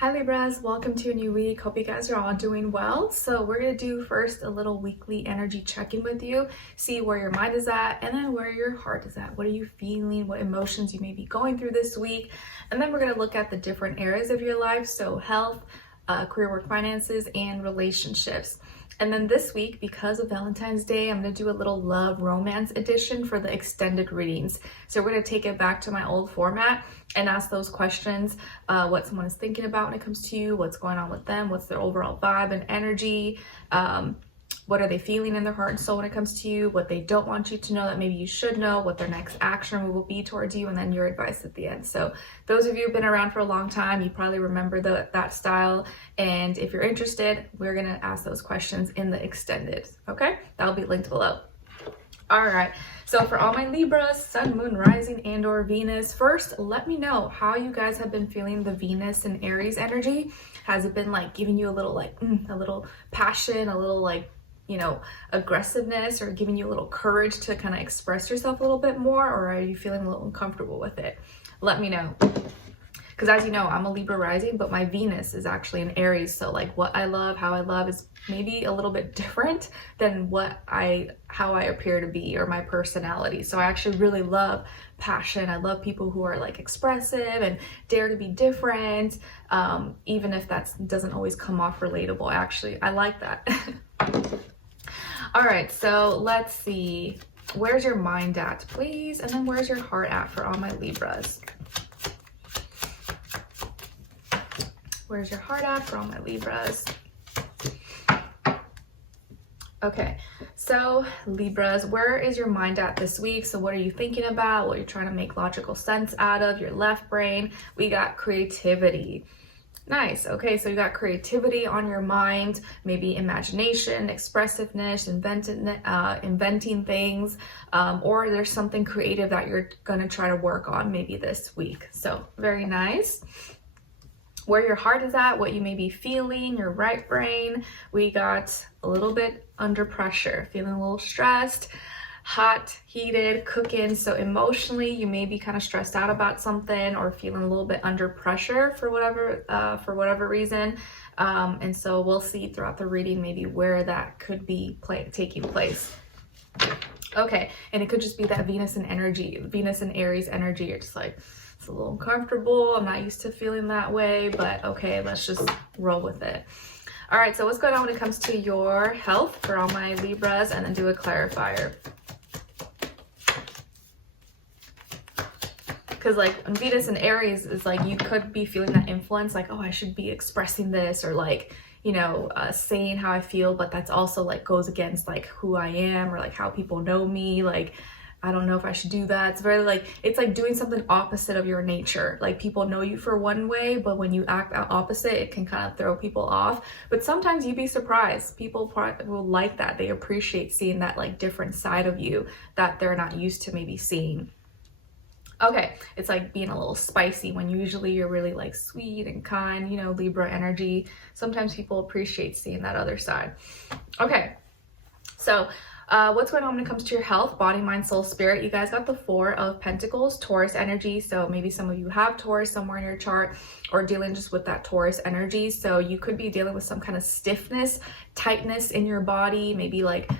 Hi Libras, welcome to a new week. Hope you guys are all doing well. So we're going to do first a little weekly energy check-in with you, see where your mind is at and then where your heart is at. What are you feeling? What emotions you may be going through this week? And then we're going to look at the different areas of your life, so health, career, work, finances, and relationships. And then this week, because of Valentine's Day, I'm going to do a little love romance edition for the extended readings. So we're going to take it back to my old format and ask those questions, what someone is thinking about when it comes to you, what's going on with them, what's their overall vibe and energy, what are they feeling in their heart and soul when it comes to you, what they don't want you to know that maybe you should know, what their next action will be towards you, and then your advice at the end. So those of you who've been around for a long time, you probably remember that style. And if you're interested, we're gonna ask those questions in the extended, okay? That'll be linked below. All right, so for all my Libras, Sun, Moon, Rising, and or Venus, first, let me know how you guys have been feeling the Venus and Aries energy. Has it been like giving you a little a little passion, a little aggressiveness, or giving you a little courage to kind of express yourself a little bit more, or are you feeling a little uncomfortable with it? Let me know. Because as you know, I'm a Libra rising, but my Venus is actually an Aries. So like what I love, how I love is maybe a little bit different than how I appear to be, or my personality. So I actually really love passion. I love people who are like expressive and dare to be different, even if that doesn't always come off relatable. Actually, I like that. All right, so let's see. Where's your mind at, please? And then where's your heart at for all my Libras? Where's your heart at for all my Libras? Okay, so Libras, where is your mind at this week? So what are you thinking about? What you're trying to make logical sense out of? Your left brain. We got creativity. Nice. Okay, so you got creativity on your mind, maybe imagination, expressiveness, inventing things, or there's something creative that you're gonna try to work on maybe this week. So very nice. Where your heart is at, what you may be feeling, your right brain, we got a little bit under pressure, feeling a little stressed, hot, heated, cooking. So emotionally, you may be kind of stressed out about something or feeling a little bit under pressure for whatever reason. And so we'll see throughout the reading maybe where that could be taking place. Okay, and it could just be that Venus and Aries energy. You're just like, it's a little uncomfortable. I'm not used to feeling that way, but okay, let's just roll with it. All right, so what's going on when it comes to your health for all my Libras, and then do a clarifier. Because like Venus and Aries is like, you could be feeling that influence, like, oh, I should be expressing this, or like, saying how I feel, but that's also like goes against like who I am, or like how people know me. Like, I don't know if I should do that. It's very like, it's like doing something opposite of your nature. Like people know you for one way, but when you act opposite, it can kind of throw people off. But sometimes you'd be surprised. People will like that. They appreciate seeing that like different side of you that they're not used to maybe seeing. Okay, it's like being a little spicy when usually you're really like sweet and kind, Libra energy. Sometimes people appreciate seeing that other side. Okay, so what's going on when it comes to your health, body, mind, soul, spirit? You guys got the 4 of Pentacles, Taurus energy. So maybe some of you have Taurus somewhere in your chart, or dealing just with that Taurus energy. So you could be dealing with some kind of stiffness, tightness in your body, maybe like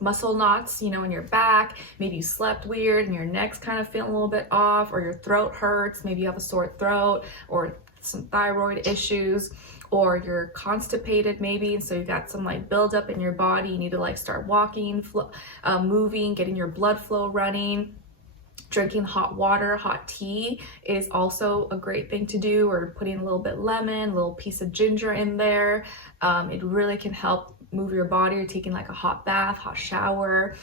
muscle knots, in your back. Maybe you slept weird and your neck's kind of feeling a little bit off, or your throat hurts. Maybe you have a sore throat or some thyroid issues, or you're constipated maybe, and so you got some like buildup in your body. You need to like start walking, moving, getting your blood flow running. Drinking hot water, hot tea is also a great thing to do, or putting a little bit lemon, a little piece of ginger in there. It really can help move your body, or taking like a hot bath, hot shower.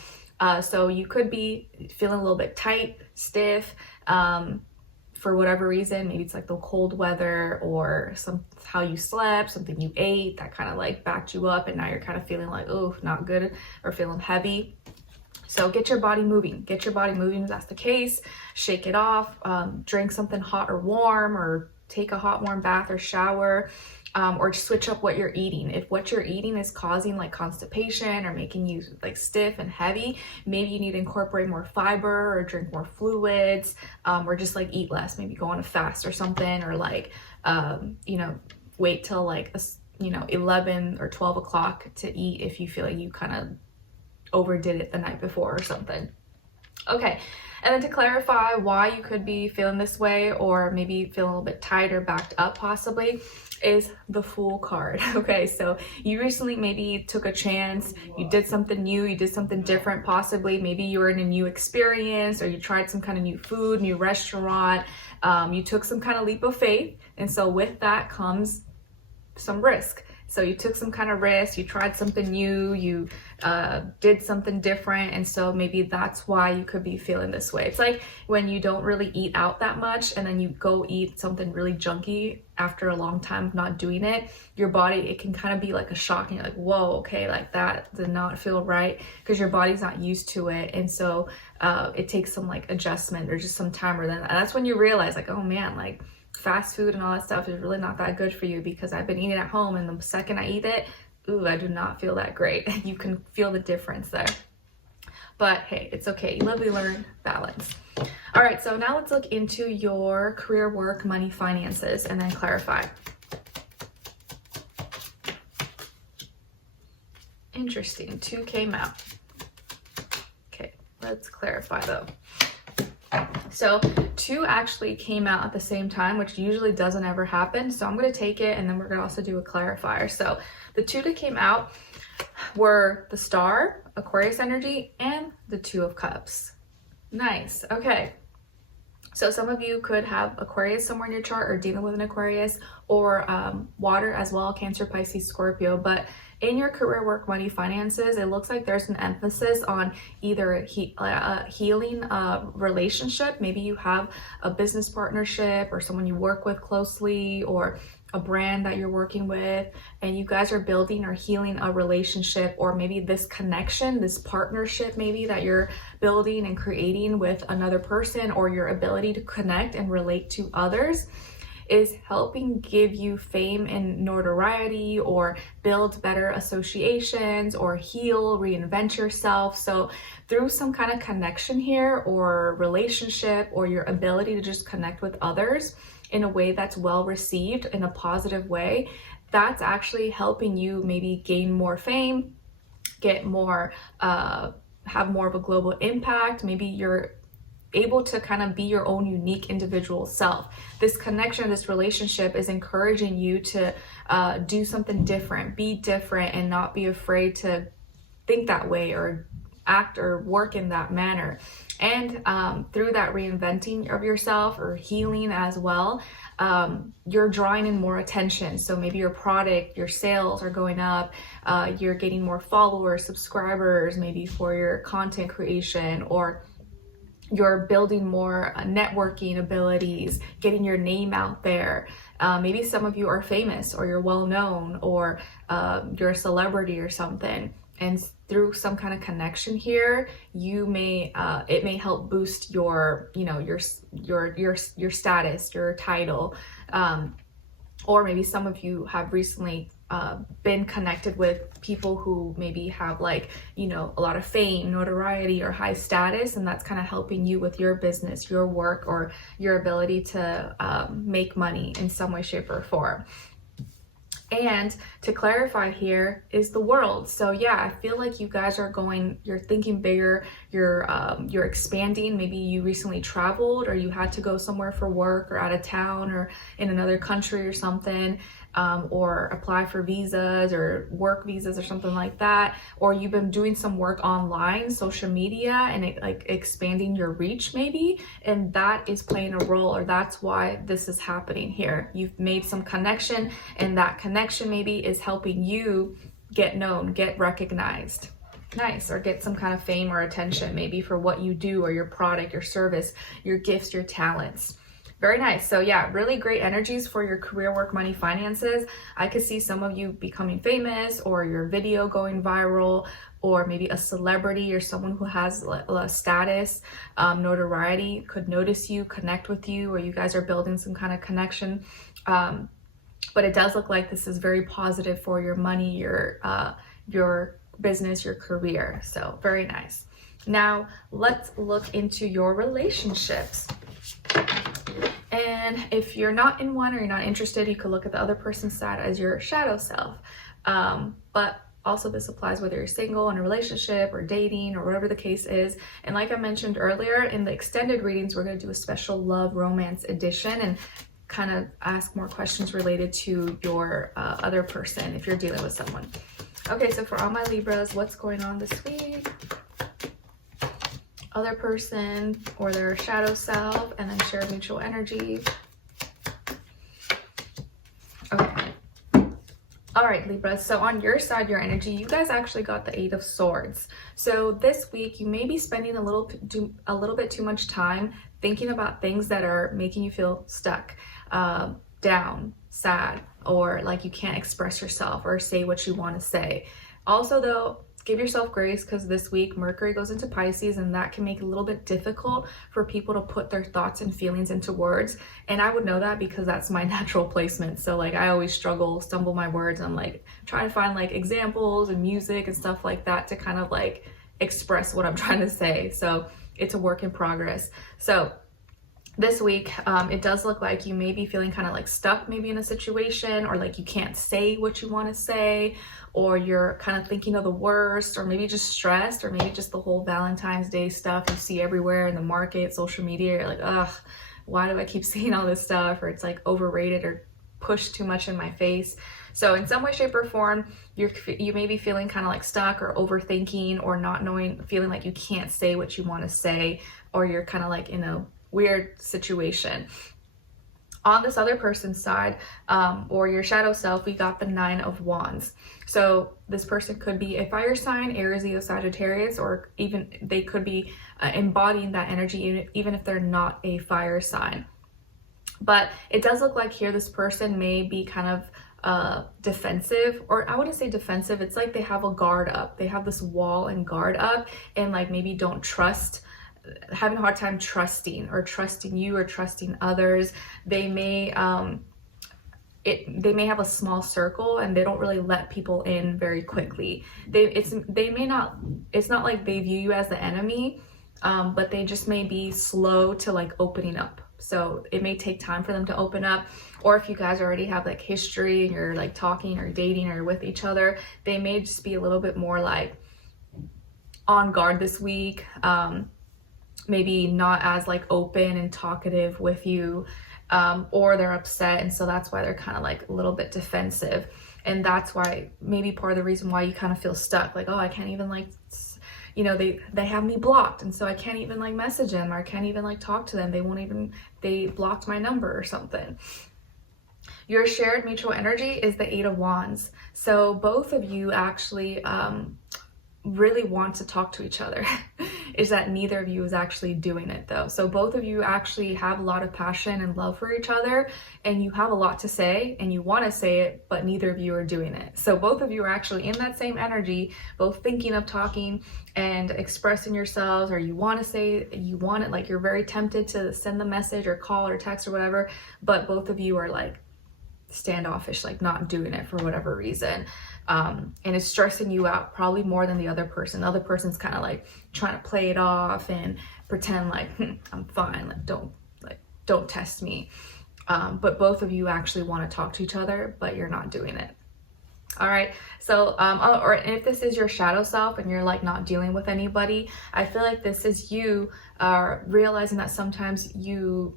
So you could be feeling a little bit tight, stiff, for whatever reason. Maybe it's like the cold weather, or how you slept, something you ate that kind of like backed you up, and now you're kind of feeling like, oh, not good, or feeling heavy. So get your body moving. Get your body moving if that's the case. Shake it off. Drink something hot or warm, or take a hot warm bath or shower. or switch up what you're eating. If what you're eating is causing like constipation or making you like stiff and heavy, maybe you need to incorporate more fiber or drink more fluids, or just like eat less, maybe go on a fast or something, or like, you know, wait till like, 11 or 12 o'clock to eat if you feel like you kind of overdid it the night before or something. Okay, and then to clarify why you could be feeling this way, or maybe feel a little bit tight or backed up possibly, is the Fool card. Okay, so you recently maybe took a chance, you did something new, you did something different possibly, maybe you were in a new experience, or you tried some kind of new food, new restaurant, you took some kind of leap of faith, and so with that comes some risk. So you took some kind of risk, you tried something new, you did something different, and so maybe that's why you could be feeling this way. It's like when you don't really eat out that much and then you go eat something really junky after a long time of not doing it, your body, it can kind of be like a shock, and you're like, whoa, okay, like that did not feel right, because your body's not used to it, and so it takes some like adjustment or just some time, or then that's when you realize like, oh man, like fast food and all that stuff is really not that good for you, because I've been eating at home and the second I eat it, ooh, I do not feel that great. You can feel the difference there. But hey, it's okay. You live, you learn, balance. All right, so now let's look into your career, work, money, finances, and then clarify. Interesting, 2 came out. Okay, let's clarify though. So 2 actually came out at the same time, which usually doesn't ever happen. So I'm going to take it, and then we're going to also do a clarifier. So the 2 that came out were the Star, Aquarius energy, and the 2 of Cups. Nice. Okay. So some of you could have Aquarius somewhere in your chart, or dealing with an Aquarius, or water as well, Cancer, Pisces, Scorpio. But in your career, work, money, finances, it looks like there's an emphasis on either a healing relationship. Maybe you have a business partnership or someone you work with closely, or a brand that you're working with, and you guys are building or healing a relationship, or maybe this connection, this partnership maybe that you're building and creating with another person, or your ability to connect and relate to others is helping give you fame and notoriety, or build better associations, or heal, reinvent yourself. So through some kind of connection here, or relationship, or your ability to just connect with others in a way that's well received in a positive way, that's actually helping you maybe gain more fame, get more, have more of a global impact. Maybe you're able to kind of be your own unique individual self. This connection, this relationship is encouraging you to do something different, be different, and not be afraid to think that way or act or work in that manner. And through that reinventing of yourself, or healing as well, you're drawing in more attention. So maybe your product, your sales are going up, you're getting more followers, subscribers, maybe for your content creation, or you're building more networking abilities, getting your name out there. Maybe some of you are famous, or you're well known, or you're a celebrity or something. And through some kind of connection here, you may it may help boost your, you know, your status, your title, or maybe some of you have recently been connected with people who maybe have, like, you know, a lot of fame, notoriety, or high status, and that's kind of helping you with your business, your work, or your ability to make money in some way, shape, or form. And to clarify here is the World. So yeah, I feel like you guys are you're thinking bigger, you're expanding. Maybe you recently traveled, or you had to go somewhere for work, or out of town, or in another country or something, or apply for visas or work visas or something like that. Or you've been doing some work online, social media, and like expanding your reach maybe, and that is playing a role, or that's why this is happening here. You've made some connection, and that connection maybe is helping you get known, get recognized. Nice. Or get some kind of fame or attention maybe for what you do, or your product, your service, your gifts, your talents. Very nice. So yeah, really great energies for your career, work, money, finances. I could see some of you becoming famous, or your video going viral, or maybe a celebrity, or someone who has a status, notoriety could notice you, connect with you, or you guys are building some kind of connection. but it does look like this is very positive for your money, your business, your career. So very nice. Now let's look into your relationships. And if you're not in one or you're not interested, you could look at the other person's side as your shadow self. But also this applies whether you're single, in a relationship, or dating, or whatever the case is. And like I mentioned earlier, in the extended readings, we're going to do a special love romance edition and kind of ask more questions related to your other person if you're dealing with someone. Okay, so for all my Libras, what's going on this week? Other person or their shadow self, and then shared mutual energy. Okay. All right, Libra. So on your side, your energy, you guys actually got the 8 of Swords. So this week, you may be spending a little bit too much time thinking about things that are making you feel stuck, down, sad, or like you can't express yourself or say what you want to say. Also, though, give yourself grace, because this week Mercury goes into Pisces, and that can make it a little bit difficult for people to put their thoughts and feelings into words. And I would know that because that's my natural placement. So like I always stumble my words. I'm like trying to find like examples and music and stuff like that to kind of like express what I'm trying to say. So it's a work in progress. So this week, it does look like you may be feeling kind of like stuck maybe in a situation, or like you can't say what you want to say, or you're kind of thinking of the worst, or maybe just stressed, or maybe just the whole Valentine's Day stuff you see everywhere in the market, social media. You're like, ugh, why do I keep seeing all this stuff? Or it's like overrated or pushed too much in my face. So in some way, shape, or form, you may be feeling kind of like stuck or overthinking, or not knowing, feeling like you can't say what you want to say, or you're kind of like in a weird situation. On this other person's side, or your shadow self, we got the 9 of Wands. So this person could be a fire sign, Aries, Leo, Sagittarius, or even they could be embodying that energy even if they're not a fire sign. But it does look like here this person may be kind of defensive, or I wouldn't say defensive, it's like they have a guard up. They have this wall and guard up, and like maybe don't trust, having a hard time trusting you or trusting others. They may they may have a small circle, and they don't really let people in very quickly. It's not like they view you as the enemy, but they just may be slow to like opening up. So it may take time for them to open up. Or if you guys already have like history and you're like talking or dating or with each other, they may just be a little bit more like on guard this week. Maybe not as like open and talkative with you, or they're upset, and so that's why they're kind of like a little bit defensive. And that's why maybe part of the reason why you kind of feel stuck, like, oh, I can't even like, you know, they have me blocked, and so I can't even like message them, or I can't even like talk to them. They blocked my number or something. Your shared mutual energy is the 8 of Wands. So both of you actually really want to talk to each other. Is that neither of you is actually doing it though. So both of you actually have a lot of passion and love for each other, and you have a lot to say and you want to say it, but neither of you are doing it. So both of you are actually in that same energy, both thinking of talking and expressing yourselves, or you want to say, you want it, like you're very tempted to send the message or call or text or whatever, but both of you are like standoffish, like not doing it for whatever reason. And it's stressing you out probably more than the other person. The other person's kind of like trying to play it off and pretend like, I'm fine, like don't test me. But both of you actually want to talk to each other, but you're not doing it. All right. So, or if this is your shadow self and you're like not dealing with anybody, I feel like this is you realizing that sometimes you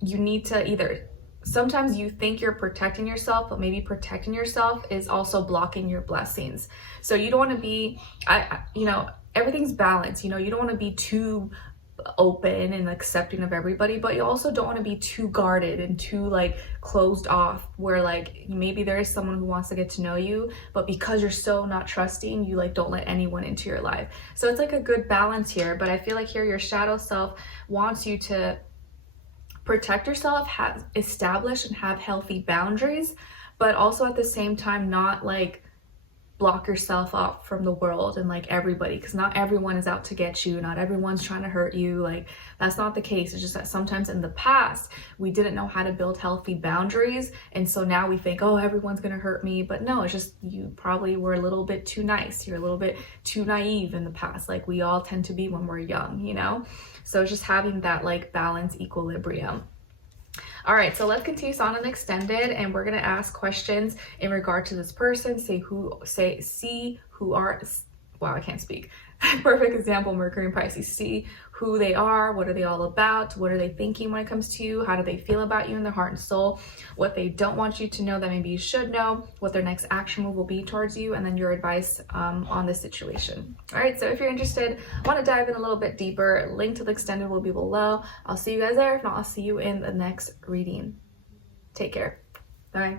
need to either, sometimes you think you're protecting yourself, but maybe protecting yourself is also blocking your blessings. So you don't want to be, you know, everything's balanced. You know, you don't want to be too open and accepting of everybody, but you also don't want to be too guarded and too like closed off, where like maybe there is someone who wants to get to know you, but because you're so not trusting, you like don't let anyone into your life. So it's like a good balance here. But I feel like here your shadow self wants you to protect yourself, establish and have healthy boundaries, but also at the same time not like block yourself off from the world and like everybody, because not everyone is out to get you, not everyone's trying to hurt you. Like, that's not the case. It's just that sometimes in the past we didn't know how to build healthy boundaries, and so now we think, oh, everyone's gonna hurt me. But no, it's just you probably were a little bit too nice, you're a little bit too naive in the past, like we all tend to be when we're young, you know. So just having that like balance, equilibrium. All right, so let's continue on an extended, and we're gonna ask questions in regard to this person. See who are, wow, I can't speak. Perfect example, Mercury and Pisces. See who they are, what are they all about, what are they thinking when it comes to you, how do they feel about you in their heart and soul, what they don't want you to know that maybe you should know, what their next action move will be towards you, and then your advice on this situation. All right, so if you're interested, want to dive in a little bit deeper, link to the extended will be below. I'll see you guys there. If not, I'll see you in the next reading. Take care. Bye.